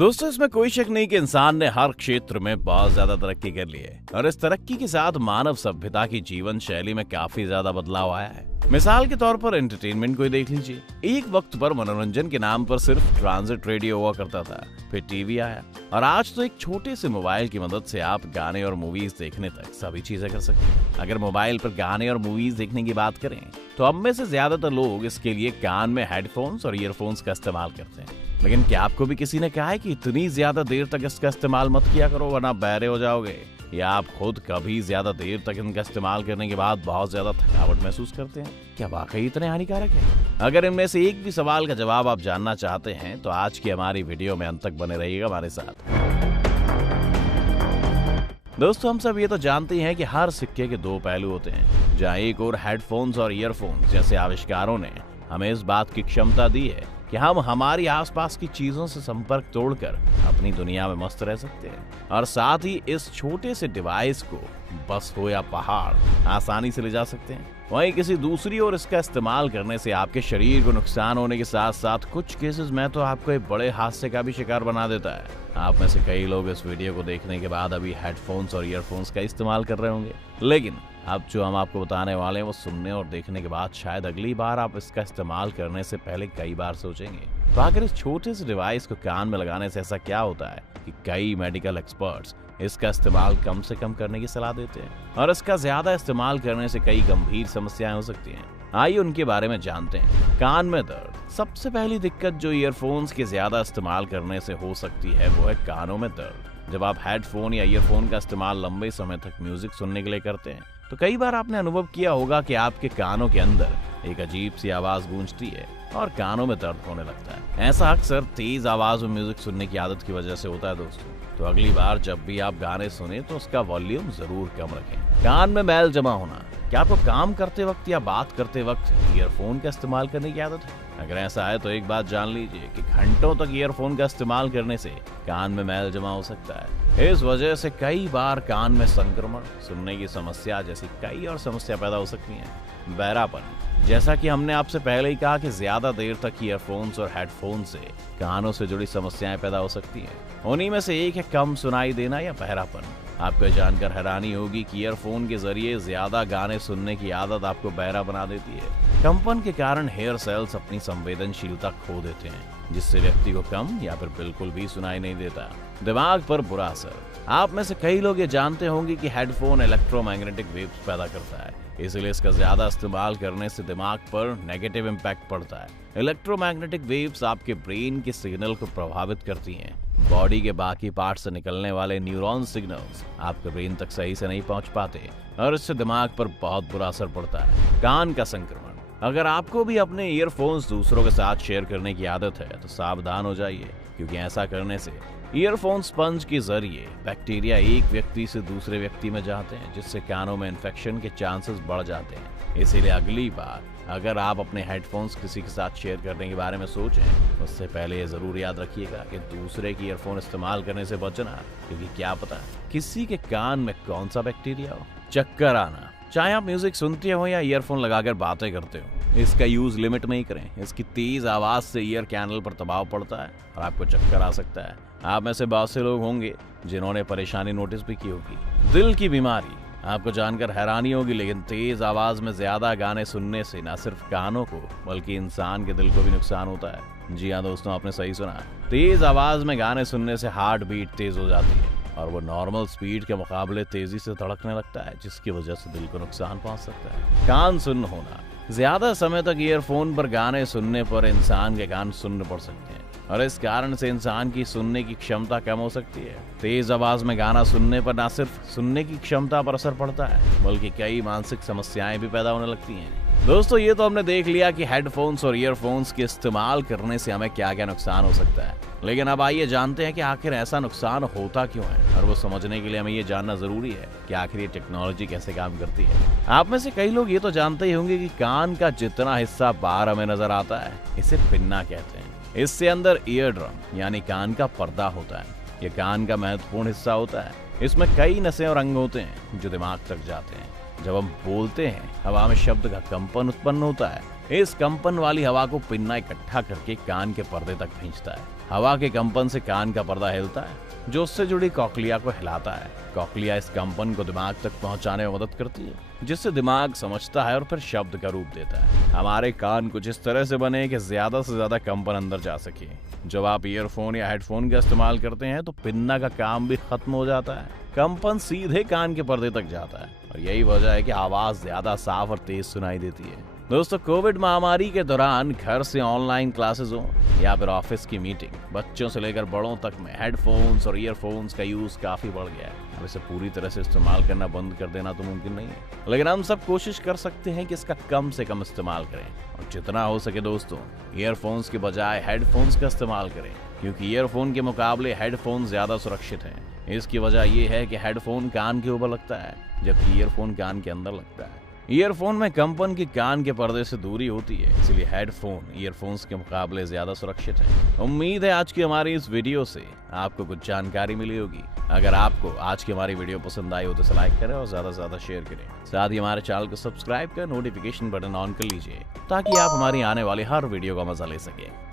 दोस्तों, इसमें कोई शक नहीं कि इंसान ने हर क्षेत्र में बहुत ज्यादा तरक्की कर ली है और इस तरक्की के साथ मानव सभ्यता की जीवन शैली में काफी ज्यादा बदलाव आया है। मिसाल के तौर पर एंटरटेनमेंट को ही देख लीजिए। एक वक्त पर मनोरंजन के नाम पर सिर्फ ट्रांजिट रेडियो हुआ करता था, फिर टीवी आया और आज तो एक छोटे से मोबाइल की मदद से आप गाने और मूवीज देखने तक सभी चीजें कर सकते हैं। अगर मोबाइल पर गाने और मूवीज देखने की बात करें तो अब में से ज्यादातर लोग इसके लिए कान में हेडफोन्स और ईयरफोन्स का इस्तेमाल करते हैं। लेकिन क्या आपको भी किसी ने कहा है कि इतनी ज्यादा देर तक इसका इस्तेमाल मत किया करो वरना बहरे हो जाओगे? या आप खुद कभी ज्यादा देर तक इनका इस्तेमाल करने के बाद बहुत ज्यादा थकावट महसूस करते हैं? क्या वाकई इतने हानिकारक है? अगर इनमें से एक भी सवाल का जवाब आप जानना चाहते हैं तो आज की हमारी वीडियो में अंत तक बने रहिएगा हमारे साथ। दोस्तों, हम सब ये तो जानते हैं कि हर सिक्के के दो पहलू होते हैं। जहाँ एक और हेडफोन्स और ईयरफोन्स जैसे आविष्कारों ने हमें इस बात की क्षमता दी है कि हम हमारी आसपास की चीजों से संपर्क तोड़कर अपनी दुनिया में मस्त रह सकते हैं और साथ ही इस छोटे से डिवाइस को बस हो या पहाड़ आसानी से ले जा सकते हैं। वहीं किसी दूसरी ओर इसका इस्तेमाल करने से आपके शरीर को नुकसान होने के साथ साथ कुछ केसेस में तो आपको एक बड़े हादसे का भी शिकार बना देता है। आप में से कई लोग इस वीडियो को देखने के बाद अभी हेडफोन्स और ईयरफोन्स का इस्तेमाल कर रहे होंगे, लेकिन अब जो हम आपको बताने वाले हैं वो सुनने और देखने के बाद शायद अगली बार आप इसका इस्तेमाल करने से पहले कई बार सोचेंगे। तो आखिर इस छोटे से डिवाइस को कान में लगाने से ऐसा क्या होता है कि कई मेडिकल एक्सपर्ट्स इसका इस्तेमाल कम से कम करने की सलाह देते हैं और इसका ज्यादा इस्तेमाल करने से कई गंभीर समस्याएं हो सकती हैं। आइए उनके बारे में जानते हैं। कान में दर्द। सबसे पहली दिक्कत जो ईयरफोन्स के ज्यादा इस्तेमाल करने से हो सकती है वो है कानों में दर्द। जब आप हेडफोन या ईयरफोन का इस्तेमाल लंबे समय तक म्यूजिक सुनने के लिए करते हैं तो कई बार आपने अनुभव किया होगा कि आपके कानों के अंदर एक अजीब सी आवाज गूंजती है और कानों में दर्द होने लगता है। ऐसा अक्सर तेज आवाज में म्यूजिक सुनने की आदत की वजह से होता है। दोस्तों, तो अगली बार जब भी आप गाने सुने तो उसका वॉल्यूम जरूर कम रखें। कान में मैल जमा होना। क्या आपको काम करते वक्त या बात करते वक्त ईयरफोन का इस्तेमाल करने की आदत है? अगर ऐसा है तो एक बात जान लीजिए कि घंटों तक ईयरफोन का इस्तेमाल करने से कान में मैल जमा हो सकता है। इस वजह से कई बार कान में संक्रमण, सुनने की समस्या जैसी कई और समस्या पैदा हो सकती हैं। बहरापन। जैसा कि हमने आपसे पहले ही कहा कि ज्यादा देर तक ईयरफोन्स और हेडफोन से कानों से जुड़ी समस्याएं पैदा हो सकती हैं। उन्हीं में से एक है कम सुनाई देना या बहरापन। आपको जानकर हैरानी होगी कि ईयरफोन के जरिए ज्यादा गाने सुनने की आदत आपको बहरा बना देती है। कंपन के कारण हेयर सेल्स अपनी संवेदनशीलता खो देते हैं जिससे व्यक्ति को कम या फिर बिल्कुल भी सुनाई नहीं देता। दिमाग पर बुरा असर। आप में से कई लोग ये जानते होंगे कि हेडफोन इलेक्ट्रोमैग्नेटिक वेव्स पैदा करता है, इसलिए इसका ज्यादा इस्तेमाल करने से दिमाग पर नेगेटिव इम्पैक्ट पड़ता है। इलेक्ट्रोमैग्नेटिक वेव्स आपके ब्रेन के सिग्नल को प्रभावित करती हैं। बॉडी के बाकी पार्ट से निकलने वाले न्यूरॉन सिग्नल्स आपके ब्रेन तक सही से नहीं पहुंच पाते और इससे दिमाग पर बहुत बुरा असर पड़ता है। कान का संक्रमण। अगर आपको भी अपने ईयरफोन्स दूसरों के साथ शेयर करने की आदत है तो सावधान हो जाइए, क्योंकि ऐसा करने से ईयरफोन स्पंज के जरिए बैक्टीरिया एक व्यक्ति से दूसरे व्यक्ति में जाते हैं जिससे कानों में इन्फेक्शन के चांसेस बढ़ जाते हैं। इसीलिए अगली बार अगर आप अपने हेडफोन्स किसी के साथ शेयर करने के बारे में सोचें उससे पहले ये जरूर याद रखिएगा कि दूसरे की ईयरफोन इस्तेमाल करने से बचना, क्योंकि क्या पता किसी के कान में कौन सा बैक्टीरिया हो। चक्कर आना। चाहे आप म्यूजिक सुनते हो या ईयरफोन लगाकर बातें करते हो, इसका यूज लिमिट में ही करें। इसकी तेज आवाज से ईयर कैनल पर दबाव पड़ता है और आपको चक्कर आ सकता है। आप में से बहुत से लोग होंगे जिन्होंने परेशानी नोटिस भी की होगी। दिल की बीमारी। आपको जानकर हैरानी होगी, लेकिन तेज आवाज में ज्यादा गाने सुनने से न सिर्फ कानों को बल्कि इंसान के दिल को भी नुकसान होता है। जी हाँ दोस्तों, आपने सही सुना। तेज आवाज में गाने सुनने से हार्ट बीट तेज हो जाती है और वो नॉर्मल स्पीड के मुकाबले तेजी से धड़कने लगता है, जिसकी वजह से दिल को नुकसान पहुंच सकता है। कान सुन्न होना। ज्यादा समय तक ईयरफोन पर गाने सुनने पर इंसान के कान सुन्न पड़ सकते हैं और इस कारण से इंसान की सुनने की क्षमता कम हो सकती है। तेज आवाज में गाना सुनने पर न सिर्फ सुनने की क्षमता पर असर पड़ता है बल्कि कई मानसिक समस्याएं भी पैदा होने लगती हैं। दोस्तों, ये तो हमने देख लिया कि हेडफोन्स और ईयरफोन्स के इस्तेमाल करने से हमें क्या क्या नुकसान हो सकता है, लेकिन अब आइए जानते हैं कि आखिर ऐसा नुकसान होता क्यों है। और वो समझने के लिए हमें ये जानना जरूरी है कि आखिर ये टेक्नोलॉजी कैसे काम करती है। आप में से कई लोग ये तो जानते ही होंगे कि कान का जितना हिस्सा बाहर हमें नजर आता है इसे पिन्ना कहते हैं। इससे अंदर ईयर ड्रम यानी कान का पर्दा होता है। ये कान का महत्वपूर्ण हिस्सा होता है। इसमें कई नसें और अंग होते हैं जो दिमाग तक जाते हैं। जब हम बोलते हैं, हवा में शब्द का कंपन उत्पन्न होता है इस कंपन वाली हवा को पिन्ना इकट्ठा करके कान के पर्दे तक भेजता है। हवा के कंपन से कान का पर्दा हिलता है, जो उससे जुड़ी कॉक्लिया को हिलाता है। कॉक्लिया इस कंपन को दिमाग तक पहुंचाने में मदद करती है, जिससे दिमाग समझता है और फिर शब्द का रूप देता है। हमारे कान कुछ इस तरह से बने कि ज्यादा से ज्यादा कंपन अंदर जा सके। जब आप ईयरफोन या हेडफोन का इस्तेमाल करते हैं तो पिन्ना का काम भी खत्म हो जाता है। कंपन सीधे कान के पर्दे तक जाता है और यही वजह है कि आवाज ज्यादा साफ और तेज सुनाई देती है। दोस्तों, कोविड महामारी के दौरान घर से ऑनलाइन क्लासेस हो या फिर ऑफिस की मीटिंग, बच्चों से लेकर बड़ों तक में हेडफोन्स और ईयरफोन्स का यूज काफी बढ़ गया है। अब इसे पूरी तरह से इस्तेमाल करना बंद कर देना तो मुमकिन नहीं है, लेकिन हम सब कोशिश कर सकते हैं कि इसका कम से कम इस्तेमाल करें और जितना हो सके दोस्तों ईयरफोन्स के बजाय हेडफोन्स का इस्तेमाल करें, क्योंकि ईयरफोन के मुकाबले हेडफोन ज्यादा सुरक्षित हैं। इसकी वजह यह है कि हेडफोन कान के ऊपर लगता है, जबकि ईयरफोन कान के अंदर लगता है। ईयरफोन में कंपन की कान के पर्दे से दूरी होती है, इसलिए हेडफोन ईयरफोन्स के मुकाबले ज्यादा सुरक्षित है। उम्मीद है आज की हमारी इस वीडियो से आपको कुछ जानकारी मिली होगी। अगर आपको आज की हमारी वीडियो पसंद आई हो तो लाइक करें और ज्यादा से ज्यादा शेयर करें। साथ ही हमारे चैनल को सब्सक्राइब कर नोटिफिकेशन बटन ऑन कर लीजिए, ताकि आप हमारी आने वाली हर वीडियो का मजा ले सके।